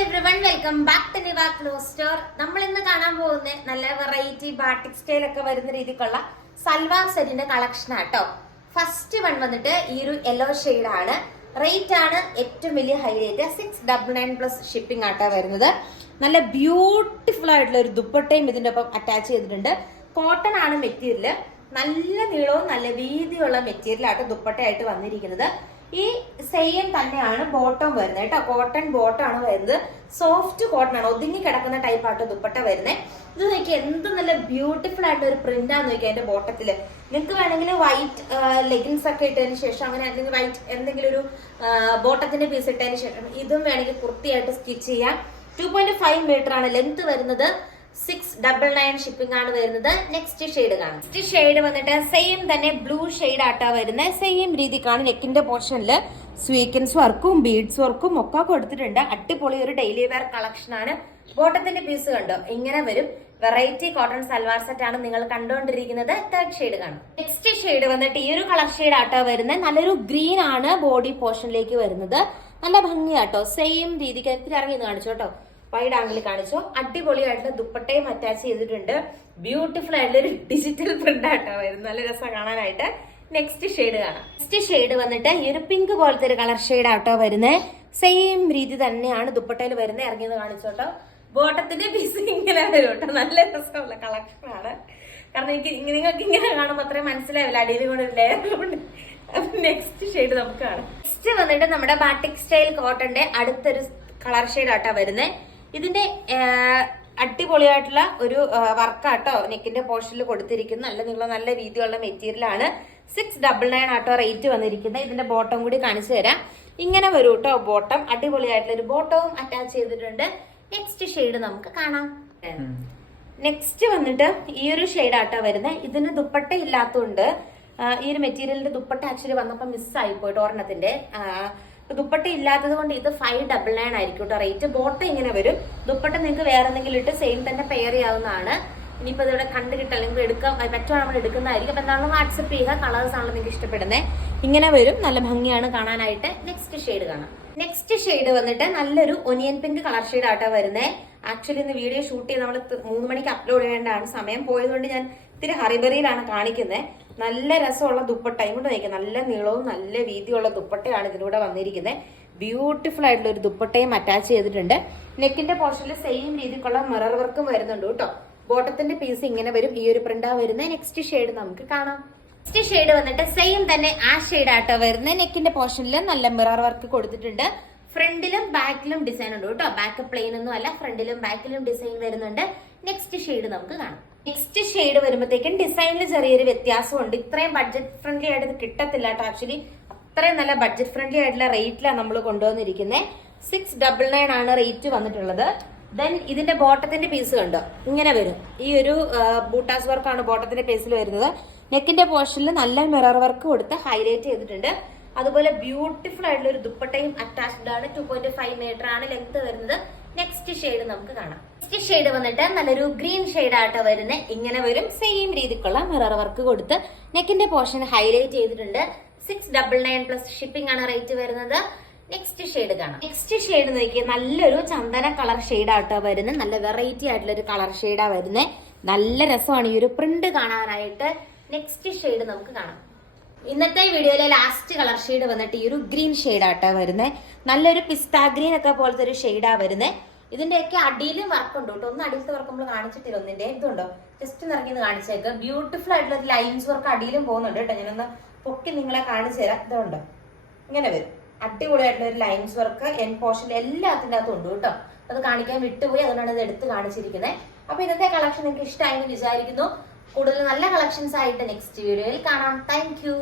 Everyone, welcome back to Niva cloth store. നമ്മൾ ഇന്ന് കാണാൻ പോകുന്ന നല്ല വെറൈറ്റി ബാട്ടിക് സ്റ്റൈൽ ഒക്കെ വരുന്ന രീതിക്കുള്ള സൽവാർ സെറ്റിന്റെ കളക്ഷൻ ആട്ടോ. ഫസ്റ്റ് വൺ വന്നിട്ട് ഈ ഒരു യെല്ലോ ഷെയ്ഡ് ആണ്. റേറ്റ് ആണ് ഏറ്റവും വലിയ ഹൈലൈറ്റ്. 699 പ്ലസ് ഷിപ്പിംഗ് ആട്ടോ വരുന്നത്. നല്ല ബ്യൂട്ടിഫുൾ ആയിട്ടുള്ള ഒരു ദുപ്പട്ടയും ഇതിന്റെ ഒപ്പം അറ്റാച്ച് ചെയ്തിട്ടുണ്ട്. കോട്ടൺ ആണ് മെറ്റീരിയൽ. നല്ല നീളവും നല്ല വീതിയുള്ള മെറ്റീരിയൽ ആട്ടോ ദുപ്പട്ടയായിട്ട് വന്നിരിക്കുന്നത്. ഈ സെയിം തന്നെയാണ് ബോട്ടം വരുന്നത് കേട്ടോ. കോട്ടൺ ബോട്ടം ആണ് വരുന്നത്. സോഫ്റ്റ് കോട്ടൺ ആണ്, ഒതുങ്ങി കിടക്കുന്ന ടൈപ്പ് ആട്ടോ ദുപ്പട്ട വരുന്നത്. ഇത് നോക്കി എന്ത് നല്ല ബ്യൂട്ടിഫുൾ ആയിട്ട് ഒരു പ്രിന്റ് ആണെന്ന് നോക്കിയാൽ അതിന്റെ ബോട്ടത്തില്. നിങ്ങൾക്ക് വേണമെങ്കിൽ വൈറ്റ് ലെഗിൻസ് ഒക്കെ ഇട്ടതിന് ശേഷം അങ്ങനെ അല്ലെങ്കിൽ വൈറ്റ് എന്തെങ്കിലും ഒരു ബോട്ടത്തിന്റെ പീസ് ഇട്ടതിന് ശേഷം ഇതും വേണമെങ്കിൽ കുർത്തിയായിട്ട് സ്റ്റിച്ച് ചെയ്യാം. 2.5 മീറ്റർ ആണ് ലെങ്ത് വരുന്നത്. 699 ഷിപ്പിംഗ് ആണ് വരുന്നത്. നെക്സ്റ്റ് ഷെയ്ഡ് കാണാം. നെക്സ്റ്റ് ഷെയ്ഡ് വന്നിട്ട് സെയിം തന്നെ ബ്ലൂ ഷെയ്ഡ് ആട്ടാ വരുന്നത്. സെയിം രീതിക്കാണ് നെക്കിന്റെ പോർഷനിൽ സ്വീക്കൻസ് വർക്കും ബീഡ്സ് വർക്കും ഒക്കെ കൊടുത്തിട്ടുണ്ട്. അടിപൊളി ഒരു ഡെയിലി വെയർ കളക്ഷൻ ആണ്. ബോട്ടത്തിന്റെ പീസ് കണ്ടോ ഇങ്ങനെ വരും. വെറൈറ്റി കോട്ടൺ സൽവാർ സെറ്റ് ആണ് നിങ്ങൾ കണ്ടുകൊണ്ടിരിക്കുന്നത്. തേർഡ് ഷെയ്ഡ് കാണാം. നെക്സ്റ്റ് ഷെയ്ഡ് വന്നിട്ട് ഈ ഒരു കളർ ഷെയ്ഡ് ആട്ടോ വരുന്നത്. നല്ലൊരു ഗ്രീൻ ആണ് ബോഡി പോർഷനിലേക്ക് വരുന്നത്. നല്ല ഭംഗിയാട്ടോ. സെയിം രീതിക്ക് എനിക്ക് ഇറങ്ങി കാണിച്ചു കേട്ടോ. വൈഡ് ആംഗിൾ കാണിച്ചു. അടിപൊളിയായിട്ടുള്ള ദുപ്പട്ടയും അറ്റാച്ച് ചെയ്തിട്ടുണ്ട്. ബ്യൂട്ടിഫുൾ ആയിട്ടുള്ള ഒരു ഡിജിറ്റൽ പ്രിന്റ് ആട്ടോ വരുന്നത്. നല്ല രസം കാണാനായിട്ട്. നെക്സ്റ്റ് ഷെയ്ഡ് കാണാം. നെക്സ്റ്റ് ഷെയ്ഡ് വന്നിട്ട് ഈ ഒരു പിങ്ക് പോലത്തെ ഒരു കളർ ഷെയ്ഡ് ആട്ടോ വരുന്നത്. സെയിം രീതി തന്നെയാണ് ദുപ്പട്ടയിൽ വരുന്നത്. ഇറങ്ങിയത് കാണിച്ചോട്ടോ. ബോട്ടത്തിന്റെ പീസ് ഇങ്ങനെ വരും കേട്ടോ. നല്ല രസമുള്ള കളക്ഷൻ ആണ്. കാരണം നിങ്ങൾക്ക് ഇങ്ങനെ കാണുമ്പോൾ അത്രയും മനസ്സിലാവില്ല. അടിയിൽ കൊണ്ട് ലെയർ കൊണ്ട്. നെക്സ്റ്റ് ഷെയ്ഡ് നമുക്ക് കാണാം. നെക്സ്റ്റ് വന്നിട്ട് നമ്മുടെ ബാട്ടിക് സ്റ്റൈൽ കോട്ടന്റെ അടുത്തൊരു കളർ ഷെയ്ഡ് ആട്ടോ വരുന്നത്. ഇതിന്റെ അടിപൊളിയായിട്ടുള്ള ഒരു വർക്കാട്ടോ നെക്കിന്റെ പോർഷനിൽ കൊടുത്തിരിക്കുന്നു. നല്ല നീളം നല്ല വീതിയുള്ള മെറ്റീരിയൽ ആണ്. 699 ആട്ടോ റേറ്റ് വന്നിരിക്കുന്നത്. ഇതിന്റെ ബോട്ടം കൂടി കാണിച്ചു തരാം. ഇങ്ങനെ വരും കേട്ടോ ബോട്ടം. അടിപൊളിയായിട്ടുള്ള ഒരു ബോട്ടവും അറ്റാച്ച് ചെയ്തിട്ടുണ്ട്. നെക്സ്റ്റ് ഷെയ്ഡ് നമുക്ക് കാണാം. നെക്സ്റ്റ് വന്നിട്ട് ഈ ഒരു ഷെയ്ഡ് ആട്ടോ വരുന്നത്. ഇതിന് ദുപ്പട്ട ഇല്ലാത്തതുകൊണ്ട് ഈ ഒരു മെറ്റീരിയലിന്റെ ദുപ്പട്ട ആക്ച്വലി വന്നപ്പോൾ മിസ്സായി പോയിട്ട് ഒരെണ്ണത്തിന്റെ. ദുപ്പട്ട ഇല്ലാത്തത് കൊണ്ട് ഇത് 599 ആയിരിക്കും കേട്ടോ റേറ്റ്. ബോട്ടം ഇങ്ങനെ വരും. ദുപ്പട്ട നിങ്ങൾക്ക് വേറെ എന്തെങ്കിലും ഇട്ട് സെയിം തന്നെ പെയർ ചെയ്യാവുന്നതാണ്. ഇനിയിപ്പോൾ ഇതിവിടെ കണ്ടു കിട്ടുക അല്ലെങ്കിൽ എടുക്കാൻ പറ്റുവാണ് നമ്മൾ എടുക്കുന്നതായിരിക്കും. അപ്പം എന്താണെന്ന് വാട്സപ്പ് ചെയ്യുക. കളേഴ്സ് ആണല്ലോ നിങ്ങൾക്ക് ഇഷ്ടപ്പെടുന്നത്. ഇങ്ങനെ വരും. നല്ല ഭംഗിയാണ് കാണാനായിട്ട്. നെക്സ്റ്റ് ഷെയ്ഡ് കാണാം. നെക്സ്റ്റ് ഷെയ്ഡ് വന്നിട്ട് നല്ലൊരു ഒനിയൻ പിങ്ക് കളർ ഷെയ്ഡ് ആട്ടോ വരുന്നത്. ആക്ച്വലി ഇന്ന് വീഡിയോ ഷൂട്ട് ചെയ്ത് നമ്മൾ 3 മണിക്ക് അപ്ലോഡ് ചെയ്യേണ്ടതാണ്. സമയം പോയതുകൊണ്ട് ഞാൻ ഇത്തിരി ഹറിബറിയിലാണ് കാണിക്കുന്നത്. നല്ല രസമുള്ള ദുപ്പട്ട ഇങ്ങോട്ട് നയിക്കുക. നല്ല നീളവും നല്ല വീതിയുള്ള ദുപ്പട്ടയാണ് ഇതിലൂടെ വന്നിരിക്കുന്നത്. ബ്യൂട്ടിഫുൾ ആയിട്ടുള്ള ഒരു ദുപ്പട്ടയും അറ്റാച്ച് ചെയ്തിട്ടുണ്ട്. നെക്കിന്റെ പോർഷനിൽ സെയിം രീതിക്കുള്ള മിറർ വർക്കും വരുന്നുണ്ട് കേട്ടോ. ബോട്ടത്തിന്റെ പീസ് ഇങ്ങനെ വരും. ഈ ഒരു പ്രിന്റാ വരുന്നത്. നെക്സ്റ്റ് ഷെയ്ഡ് നമുക്ക് കാണാം. നെക്സ്റ്റ് ഷെയ്ഡ് വന്നിട്ട് സെയിം തന്നെ ആ ഷെയ്ഡ് ആട്ടോ വരുന്നത്. നെക്കിന്റെ പോർഷനിൽ നല്ല മിറർ വർക്ക് കൊടുത്തിട്ടുണ്ട്. ഫ്രണ്ടിലും ബാക്കിലും ഡിസൈൻ ഉണ്ട് കേട്ടോ. ബാക്ക് പ്ലെയിൻ ഒന്നും അല്ല, ഫ്രണ്ടിലും ബാക്കിലും ഡിസൈൻ വരുന്നുണ്ട്. നെക്സ്റ്റ് ഷെയ്ഡ് നമുക്ക് കാണാം. നെക്സ്റ്റ് ഷെയ്ഡ് വരുമ്പോഴത്തേക്കും ഡിസൈനിൽ ചെറിയൊരു വ്യത്യാസമുണ്ട്. ഇത്രയും ബഡ്ജറ്റ് ഫ്രണ്ട്ലി ആയിട്ട് ഇത് കിട്ടത്തില്ല കേട്ടോ. ആക്ച്വലി അത്രയും നല്ല ബഡ്ജറ്റ് ഫ്രണ്ട്ലി ആയിട്ടുള്ള റേറ്റിലാണ് നമ്മൾ കൊണ്ടുവന്നിരിക്കുന്നത്. 699 ആണ് റേറ്റ് വന്നിട്ടുള്ളത്. ദെൻ ഇതിന്റെ ബോട്ടത്തിന്റെ പീസ് കണ്ടോ ഇങ്ങനെ വരും. ഈ ഒരു ബൂട്ടാസ് വർക്കാണ് ബോട്ടത്തിന്റെ പീസിൽ വരുന്നത്. നെക്കിന്റെ പോർഷനിൽ നല്ല മിറർ വർക്ക് കൊടുത്ത് ഹൈലൈറ്റ് ചെയ്തിട്ടുണ്ട്. അതുപോലെ ബ്യൂട്ടിഫുൾ ആയിട്ടുള്ള ഒരു ദുപ്പട്ടയും അറ്റാച്ച്ഡ് ആണ്. 2.5 മീറ്റർ ആണ് ലെങ്ത് വരുന്നത്. നെക്സ്റ്റ് ഷെയ്ഡ് നമുക്ക് കാണാം. നെക്സ്റ്റ് ഷെയ്ഡ് വന്നിട്ട് നല്ലൊരു ഗ്രീൻ ഷെയ്ഡ് ആട്ടോ വരുന്നത്. ഇങ്ങനെ വരും. സെയിം രീതിക്കുള്ള മിറർ വർക്ക് കൊടുത്ത് നെക്കിന്റെ പോർഷൻ ഹൈലൈറ്റ് ചെയ്തിട്ടുണ്ട്. 699 പ്ലസ് ഷിപ്പിംഗ് ആണ് റേറ്റ് വരുന്നത്. നെക്സ്റ്റ് ഷെയ്ഡ് കാണാം. നെക്സ്റ്റ് ഷെയ്ഡ് നോക്കിയാൽ നല്ലൊരു ചന്ദന കളർ ഷെയ്ഡ് ആട്ടോ വരുന്നത്. നല്ല വെറൈറ്റി ആയിട്ടുള്ള ഒരു കളർ ഷെയ്ഡാ വരുന്നത്. നല്ല രസമാണ് ഈ ഒരു പ്രിന്റ് കാണാനായിട്ട്. നെക്സ്റ്റ് ഷെയ്ഡ് നമുക്ക് കാണാം. ഇന്നത്തെ വീഡിയോയിലെ ലാസ്റ്റ് കളർ ഷെയ്ഡ് വന്നിട്ട് ഈ ഒരു ഗ്രീൻ ഷെയ്ഡ് ആട്ടോ വരുന്നത്. നല്ലൊരു പിസ്ത ഗ്രീൻ ഒക്കെ പോലത്തെ ഒരു ഷെയ്ഡാ വരുന്നത്. ഇതിന്റെയൊക്കെ അടിയിലും വർക്ക് ഉണ്ട് കേട്ടോ. ഒന്ന് അടിയിലത്തെ വർക്ക് നമ്മൾ കാണിച്ചിട്ടില്ല. ഒന്നിന്റെ ഇതുണ്ടോ ജസ്റ്റ് നിറങ്ങിന്ന് കാണിച്ചേക്ക്. ബ്യൂട്ടിഫുൾ ആയിട്ടുള്ള ഒരു ലൈൻസ് വർക്ക് അടിയിലും പോകുന്നുണ്ട് കേട്ടോ. ഞാനൊന്ന് പൊക്കി നിങ്ങളെ കാണിച്ചു തരാം. ഇതുണ്ടോ ഇങ്ങനെ വരും. അടിപൊളിയായിട്ടുള്ള ഒരു ലൈൻസ് വർക്ക് എൻ പോർഷനിൽ എല്ലാത്തിന്റെ അകത്തും ഉണ്ട് കേട്ടോ. അത് കാണിക്കാൻ വിട്ടുപോയി, അതുകൊണ്ടാണ് ഇത് എടുത്ത് കാണിച്ചിരിക്കുന്നത്. അപ്പൊ ഇന്നത്തെ കളക്ഷൻ നിങ്ങൾക്ക് ഇഷ്ടമായെന്ന് വിചാരിക്കുന്നു. കൂടുതൽ നല്ല കളക്ഷൻസ് ആയിട്ട് നെക്സ്റ്റ് വീഡിയോയിൽ കാണാം. Thank you.